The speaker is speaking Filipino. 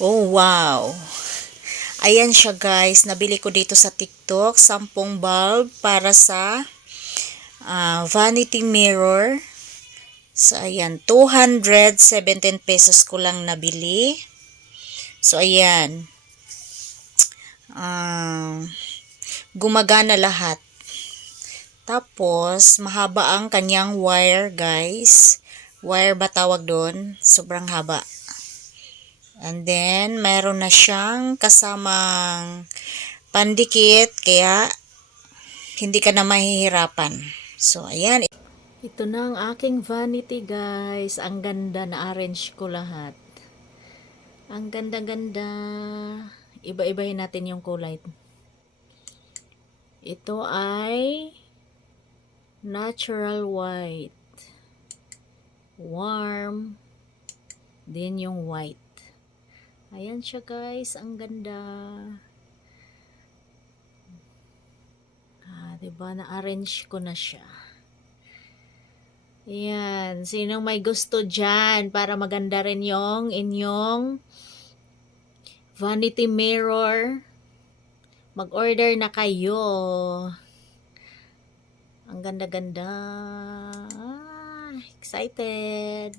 Oh, wow. Ayan siya guys. Nabili ko dito sa TikTok. 10 bulb para sa vanity mirror. So, ayan. 217 pesos ko lang nabili. So, ayan. Gumagana lahat. Tapos, mahaba ang kanyang wire guys. Wire ba tawag doon? Sobrang haba. And then, mayroon na siyang kasamang pandikit, kaya hindi ka na mahihirapan. So, ayan. Ito na ang aking vanity, guys. Ang ganda, na-arrange ko lahat. Ang ganda-ganda. Iba-ibahin natin yung kulay. Ito ay natural white. Warm. Then yung white. Ayan siya, guys. Ang ganda. Diba? Na-arrange ko na siya. Ayan. Sinong may gusto dyan para maganda rin yung inyong vanity mirror? Mag-order na kayo. Ang ganda-ganda. Excited.